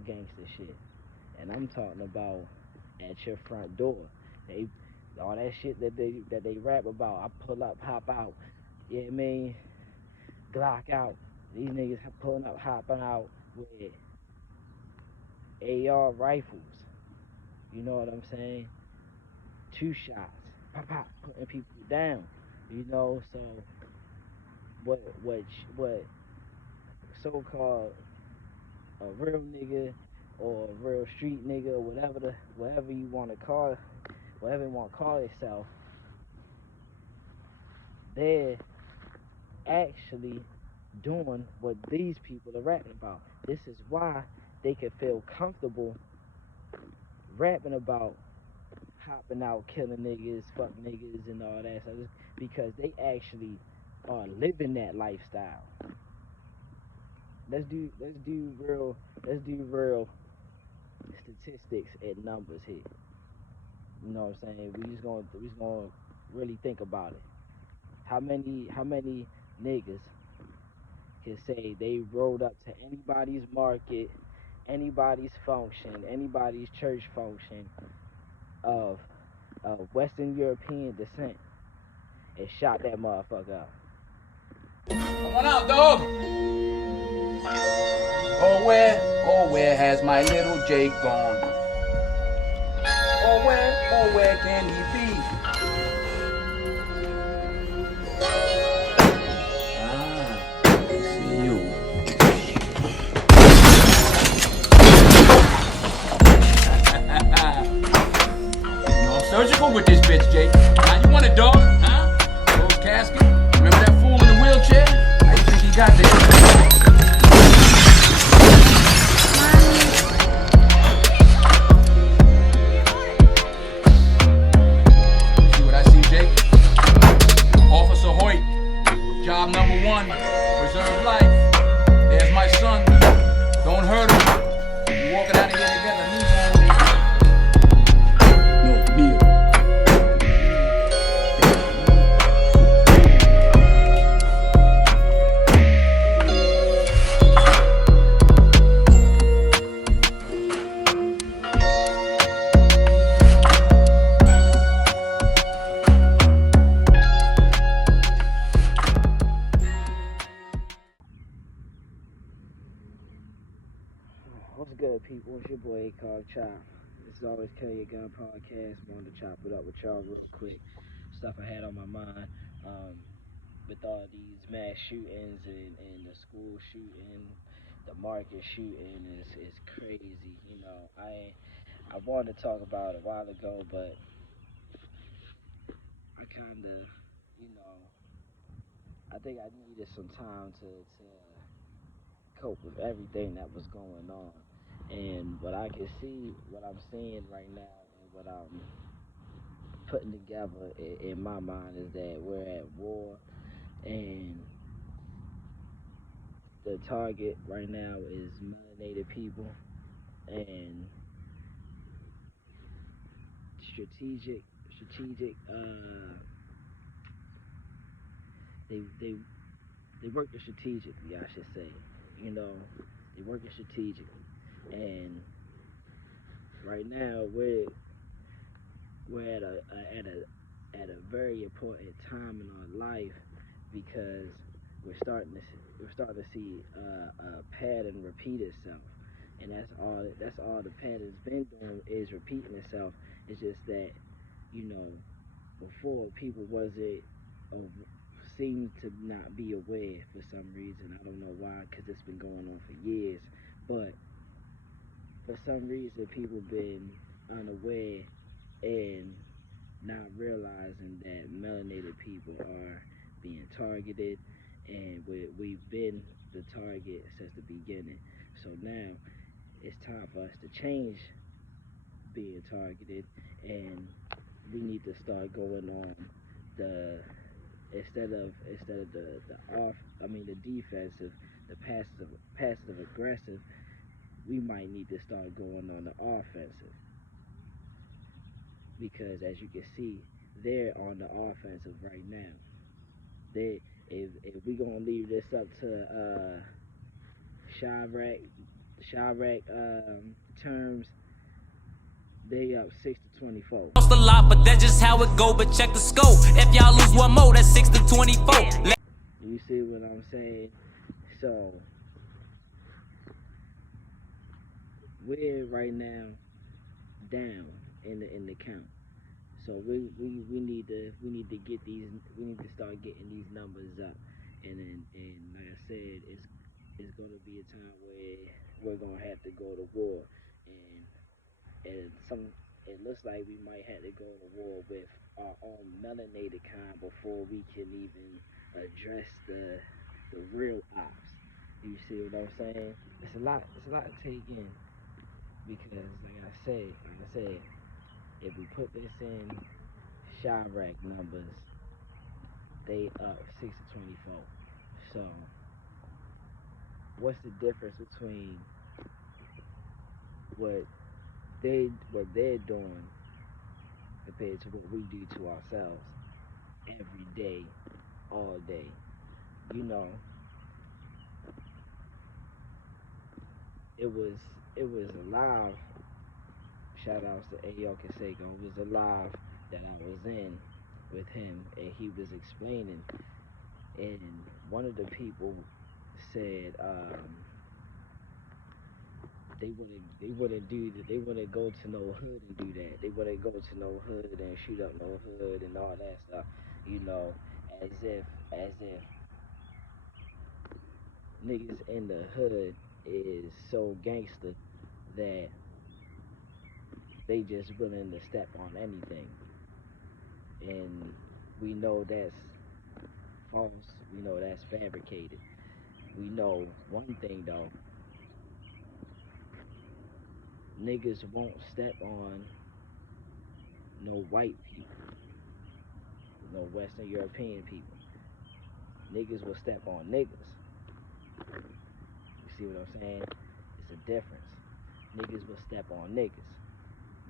gangster shit. And I'm talking about at your front door. They all that shit that they rap about. I pull up, hop out. Yeah, I mean, Glock out. These niggas pulling up, hopping out with AR rifles. You know what I'm saying? Two shots, pop pop, putting people down. You know, so what so-called a real nigga or a real street nigga or whatever you want to call, whatever you want to call itself, they're actually doing what these people are rapping about. This is why they can feel comfortable rapping about hopping out, killing niggas, fuck niggas, and all that stuff, because they actually are living that lifestyle. Let's do real statistics and numbers here. You know what I'm saying? We just gonna really think about it. How many niggas can say they rolled up to anybody's market, anybody's function, anybody's church function of Western European descent and shot that motherfucker up? Come on out, dog. Oh where has my little Jake gone? Oh where can he be? I see you. You know I'm surgical with this bitch, Jake. Now you want a dog, huh? Closed casket. Remember that fool in the wheelchair? How you think he got there? Job number one, preserve life. There's my son. Don't hurt him. We're walking out of here together. No, Neil. What's good, people? It's your boy Akar Chop. This is always Kill Your Gun podcast. Wanted to chop it up with y'all real quick. Stuff I had on my mind. With all these mass shootings and the school shooting, the market shooting is crazy. You know, I wanted to talk about it a while ago, but I kind of, you know, I think I needed some time to cope with everything that was going on. And what I can see, what I'm seeing right now, and what I'm putting together in my mind is that we're at war, and the target right now is melanated people, and strategic. They work it strategically, I should say. You know, they work it strategically, and right now we're at a very important time in our life, because we're starting to see a pattern repeat itself, and that's all the pattern's been doing, is repeating itself. It's just that, you know, before people wasn't or seemed to not be aware for some reason. I don't know why, because it's been going on for years, but for some reason people been unaware and not realizing that melanated people are being targeted, and we've been the target since the beginning. So now it's time for us to change being targeted, and we need to start going on the instead of the defensive, the passive aggressive. We might need to start going on the offensive, because as you can see, they're on the offensive right now. If we gonna leave this up to Chirac, Chirac terms, they up 6 to 24. Lost a lot, but that's just how it go. But check the scope. If y'all lose one more, that's 6 to 24. You see what I'm saying? So we're right now down in the count. So we need to get these, we need to start getting these numbers up. And like I said, it's gonna be a time where we're gonna have to go to war, and some, it looks like we might have to go to war with our own melanated kind before we can even address the real ops. You see what I'm saying? It's a lot. It's a lot to take in because, like I said, if we put this in Chirac numbers, they up 6 to 24. So, what's the difference between what they're doing compared to what we do to ourselves every day, all day? You know, it was alive. Shout outs to Ayo Kaseko. It was alive that I was in with him, and he was explaining. And one of the people said they wouldn't go to no hood and do that. They wouldn't go to no hood and shoot up no hood and all that stuff. You know, as if niggas in the hood is so gangster that they just willing to step on anything. And we know that's false. We know that's fabricated. We know one thing though, niggas won't step on no white people, no Western European people. Niggas will step on niggas. You see what I'm saying? It's a difference. Niggas will step on niggas.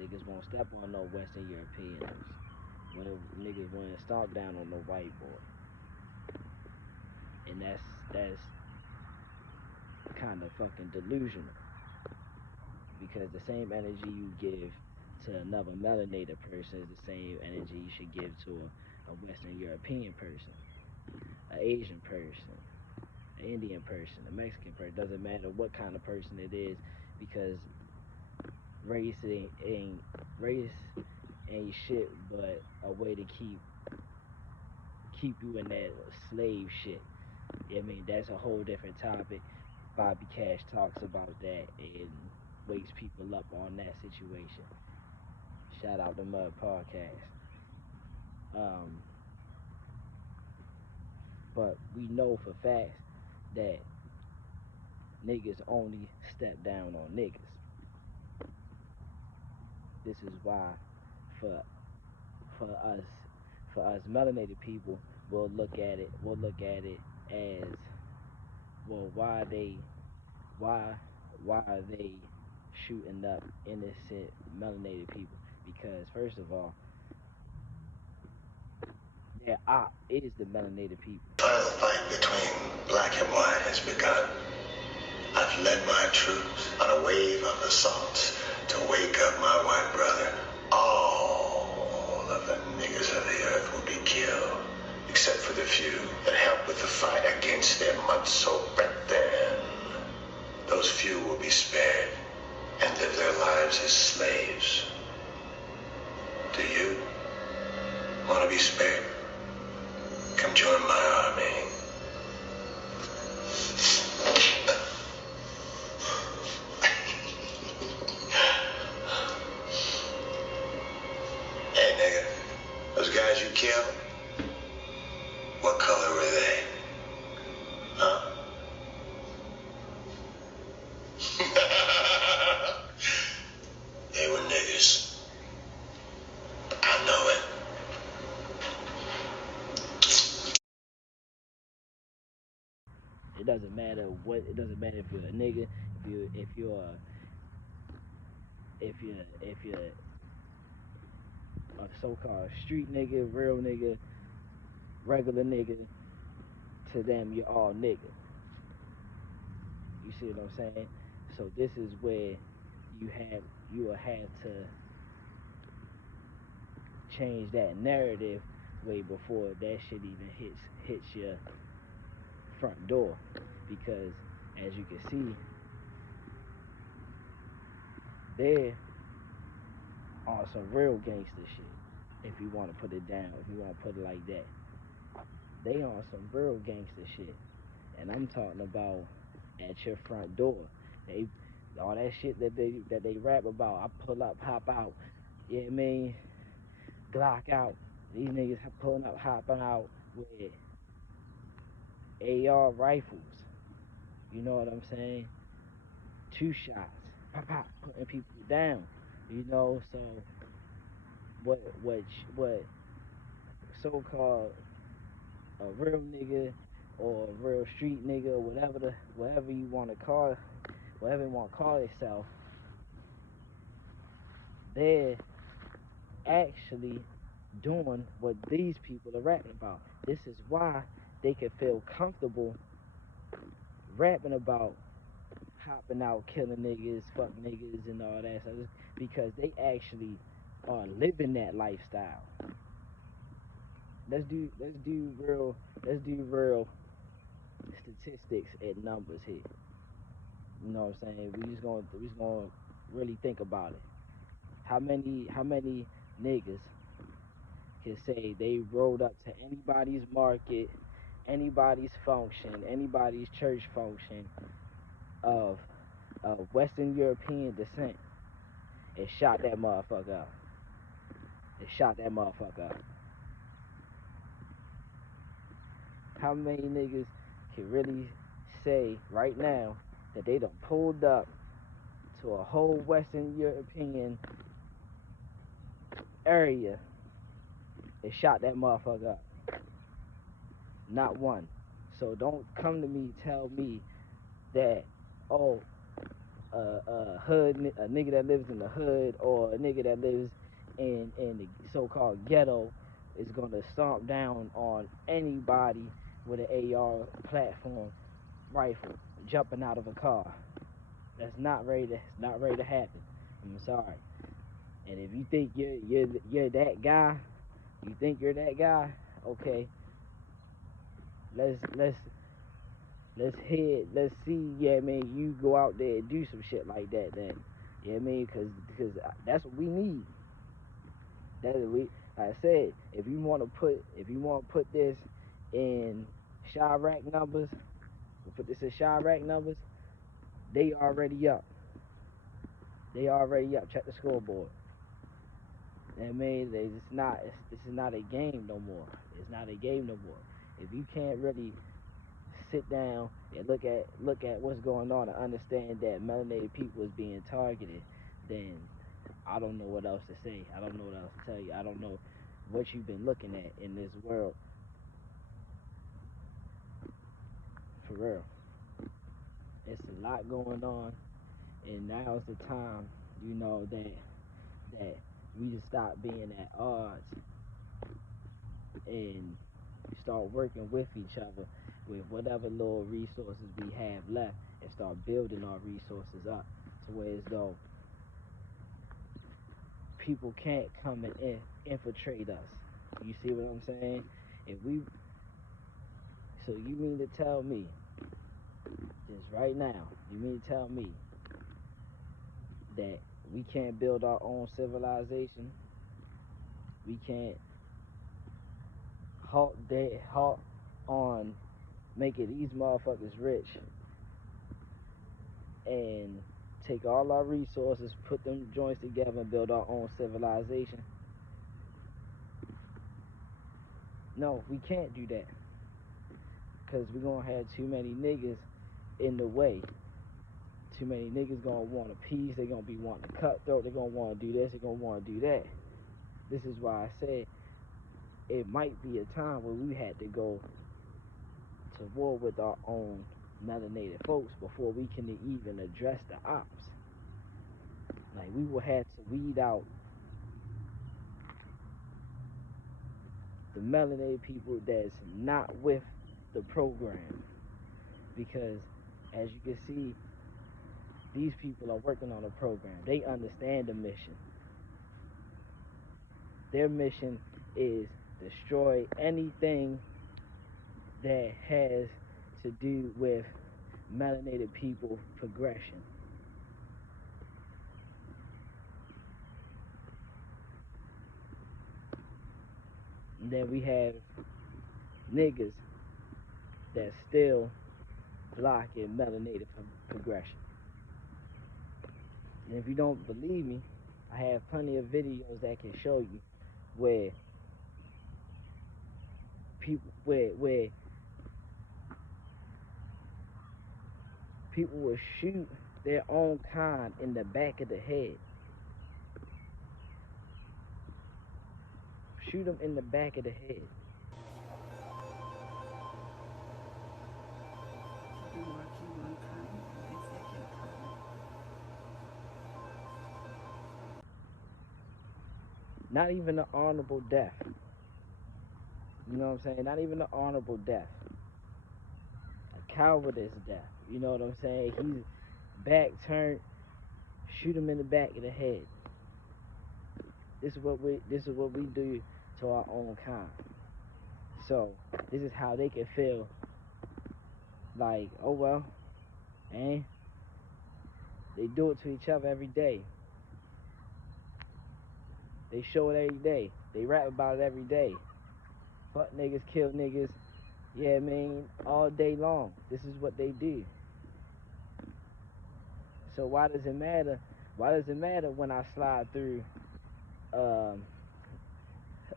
Niggas won't step on no Western Europeans. When niggas wouldn't stomp down on no white boy. And that's kind of fucking delusional. Because the same energy you give to another melanated person is the same energy you should give to a Western European person, an Asian person, an Indian person, a Mexican person. Doesn't matter what kind of person it is, because race ain't shit but a way to keep you in that slave shit. I mean, that's a whole different topic. Bobby Cash talks about that and wakes people up on that situation. Shout out to Mud Podcast. But we know for facts that niggas only step down on niggas. This is why for for us for us melanated people, we'll look at it as, well, why are they shooting up innocent melanated people? Because first of all, their op is the melanated people. Final fight between black and white has begun. I've led my troops on a wave of assaults to wake up my white brother. All of the niggas of the earth will be killed, except for the few that help with the fight against their mud-so brethren. Those few will be spared and live their lives as slaves. Do you want to be spared? Come join my army. Hey, nigga, those guys you killed, what color were they? Huh? They were niggas. I know it. It doesn't matter what. It doesn't matter if you're a nigga, if you're a so-called street nigga, real nigga, regular nigga. To them, you're all nigga. You see what I'm saying? So this is where you will have to change that narrative way before that shit even hits your front door, because as you can see, there are some real gangster shit. If you want to put it down, if you want to put it like that, they on some real gangster shit, and I'm talking about at your front door. They all that shit that they rap about. I pull up, hop out. Yeah, I mean, Glock out. These niggas pulling up, hopping out with AR rifles. You know what I'm saying? 2 shots, pop, pop, putting people down. You know, so what so-called a real nigga or a real street nigga or whatever you want to call itself, they're actually doing what these people are rapping about. This is why they can feel comfortable rapping about hopping out, killing niggas, fuck niggas, and all that stuff, because they actually are living that lifestyle. Let's do real statistics and numbers here. You know what I'm saying? We just gonna really think about it. How many niggas can say they rolled up to anybody's market, anybody's function, anybody's church function of Western European descent and shot that motherfucker up? How many niggas can really say right now that they done pulled up to a whole Western European area and shot that motherfucker up? Not one. So don't come to me, tell me that, oh, a nigga that lives in the hood or a nigga that lives in the so-called ghetto is gonna stomp down on anybody with an AR platform rifle jumping out of a car. That's not ready to happen. I'm sorry. And if you think you're that guy, okay, let's see, yeah, I mean, you go out there and do some shit like that then. Yeah, I mean, because that's what we need. Like I said, if you want to put this in Chirac numbers, they already up. Check the scoreboard. I mean, this is not a game no more. It's not a game no more. If you can't really sit down and look at what's going on and understand that melanated people is being targeted, then I don't know what else to say. I don't know what else to tell you. I don't know what you've been looking at in this world. For real. It's a lot going on, and now's the time, you know, that we just stop being at odds and start working with each other with whatever little resources we have left, and start building our resources up to where as though people can't come and infiltrate us. You see what I'm saying? So you mean to tell me, just right now, you mean to tell me that we can't build our own civilization? We can't halt on making these motherfuckers rich and take all our resources, put them joints together and build our own civilization? No, we can't do that, because we're going to have too many niggas in the way. Too many niggas going to want a piece. They're going to be wanting to cutthroat. They're going to want to do this. They're going to want to do that. This is why I said it might be a time where we had to go to war with our own melanated folks before we can even address the ops. Like, we will have to weed out the melanated people that's not with the program, because as you can see, These people are working on a program. They understand the mission. Their mission is destroy anything that has to do with melanated people progression. And then we have niggas that still blocking melanated progression. And if you don't believe me, I have plenty of videos that can show you where people people will shoot their own kind in the back of the head. Shoot them in the back of the head. Not even an honorable death. You know what I'm saying? Not even an honorable death. A cowardice death. You know what I'm saying? He's back turned. Shoot him in the back of the head. This is what we do to our own kind. So this is how they can feel like, oh well, and they do it to each other every day. They show it every day. They rap about it every day. Fuck niggas, kill niggas. Yeah, I mean, all day long. This is what they do. So why does it matter? Why does it matter when I slide through a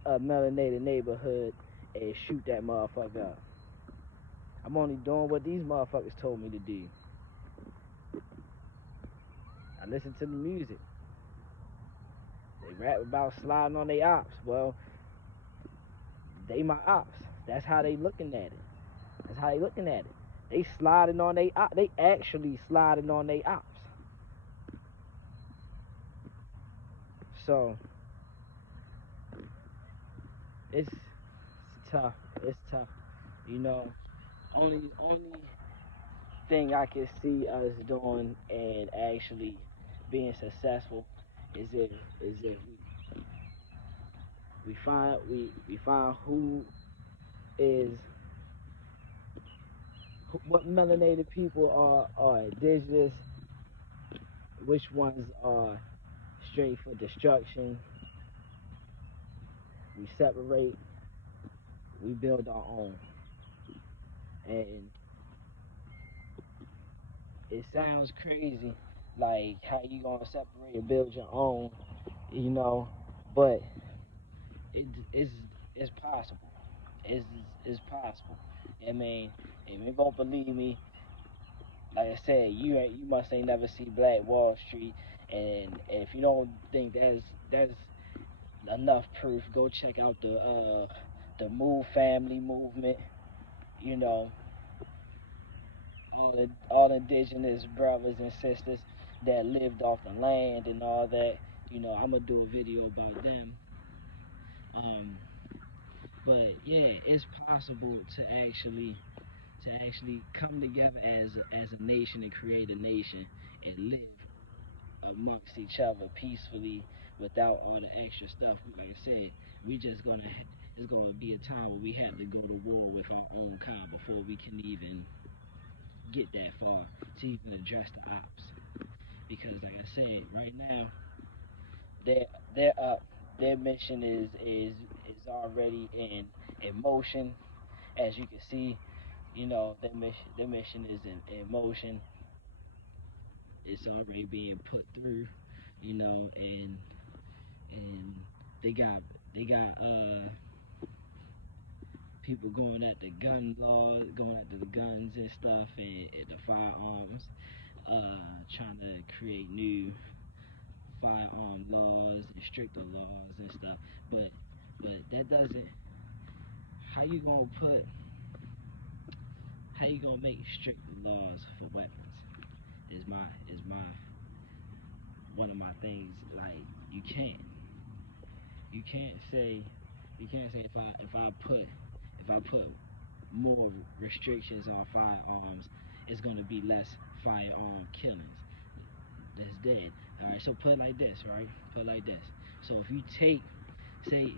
melanated neighborhood and shoot that motherfucker up? I'm only doing what these motherfuckers told me to do. I listen to the music. They rap about sliding on their ops. Well, they my ops. That's how they looking at it. That's how they looking at it. They sliding on their ops. They actually sliding on their ops. So it's tough. It's tough. You know, only thing I can see us doing and actually being successful is if we find who is what melanated people are indigenous, which ones are straight for destruction. We separate, we build our own. And it sounds crazy, like how you gonna separate and build your own, you know, but it's possible. It's possible. I mean, if you don't believe me, like I said, you must ain't never see Black Wall Street, and if you don't think that's enough proof, go check out the Move Family movement. You know, all indigenous brothers and sisters that lived off the land and all that. You know, I'm gonna do a video about them. But yeah, it's possible to actually come together as a nation and create a nation and live amongst each other peacefully without all the extra stuff. Like I said, it's gonna be a time where we have to go to war with our own kind before we can even get that far to even address the ops. Because like I said, right now they're up. Their mission is already in motion. As you can see, you know, their mission is in motion. It's already being put through, you know, and they got people going at the gun laws, going after the guns and stuff, and the firearms, trying to create new firearm laws and stricter laws and stuff. But that doesn't. How you gonna make stricter laws for weapons? Is my one of my things. Like you can't say if I put more restrictions on firearms, it's gonna be less firearm killings. that's dead. All right, so put it like this, right? Put it like this. So if you take, say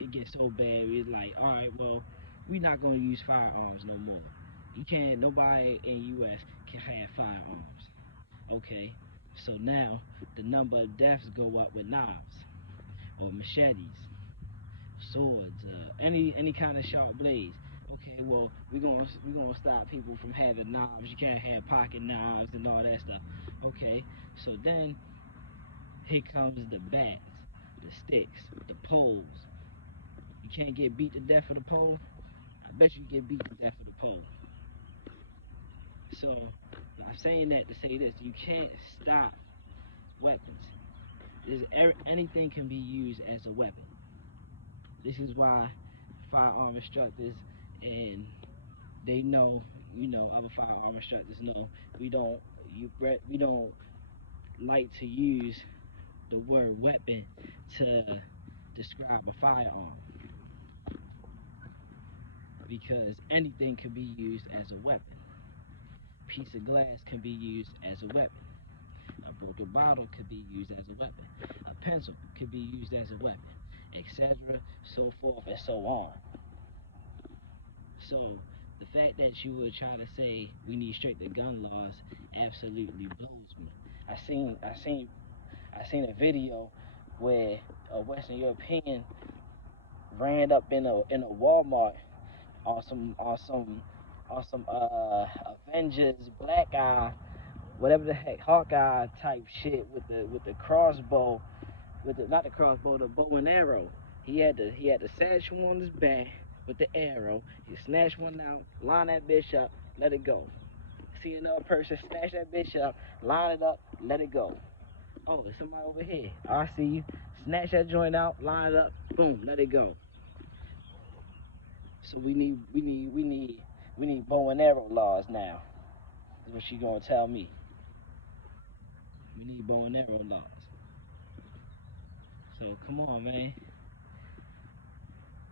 it gets so bad, it's like, all right, well, we're not gonna use firearms no more. You can't. Nobody in U.S. can have firearms. Okay, so now the number of deaths go up with knives or machetes, swords, any kind of sharp blades. Okay, well, we're gonna stop people from having knives. You can't have pocket knives and all that stuff. Okay, so then here comes the bats, the sticks, the poles. You can't get beat to death for the pole. I bet you get beat to death for the pole. So I'm saying that to say this: you can't stop weapons. Anything can be used as a weapon. This is why firearm instructors, and they know, other firearm instructors know, we don't like to use the word weapon to describe a firearm, because anything can be used as a weapon. A piece of glass can be used as a weapon. A broken bottle could be used as a weapon. A pencil could be used as a weapon, etc., so forth and so on. So the fact that you were trying to say we need stricter gun laws absolutely blows me. I seen a video where a Western European ran up in a Walmart on some Avengers Black Eye, whatever the heck, Hawkeye type shit with the crossbow, not the crossbow, the bow and arrow. He had the satchel on his back with the arrow. He snatched one out, line that bitch up, let it go. See another person, snatch that bitch up, line it up, let it go. Oh, there's somebody over here. I see you. Snatch that joint out, line it up, boom, let it go. So we need bow and arrow laws now. Is what she gonna tell me. We need bow and arrow laws. So come on, man.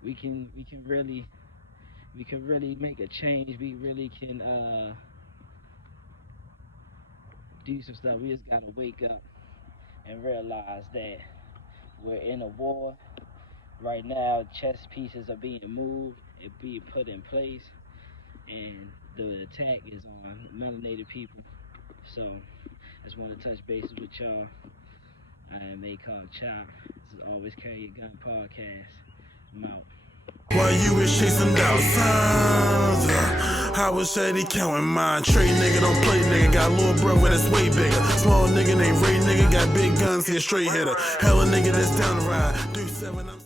We can really make a change. We really can do some stuff. We just gotta wake up and realize that we're in a war. Right now, chess pieces are being moved and being put in place, and the attack is on melanated people. So, I just want to touch bases with y'all. I am called Chop. This is Always Carry Your Gun podcast. I'm out. While you was chasing down signs, I was steady counting mine. Trade nigga, don't play nigga. Got a little brother that's way bigger. Small nigga named Ray nigga. Got big guns, he a straight hitter. Hella nigga that's down the ride. 3-7, I'm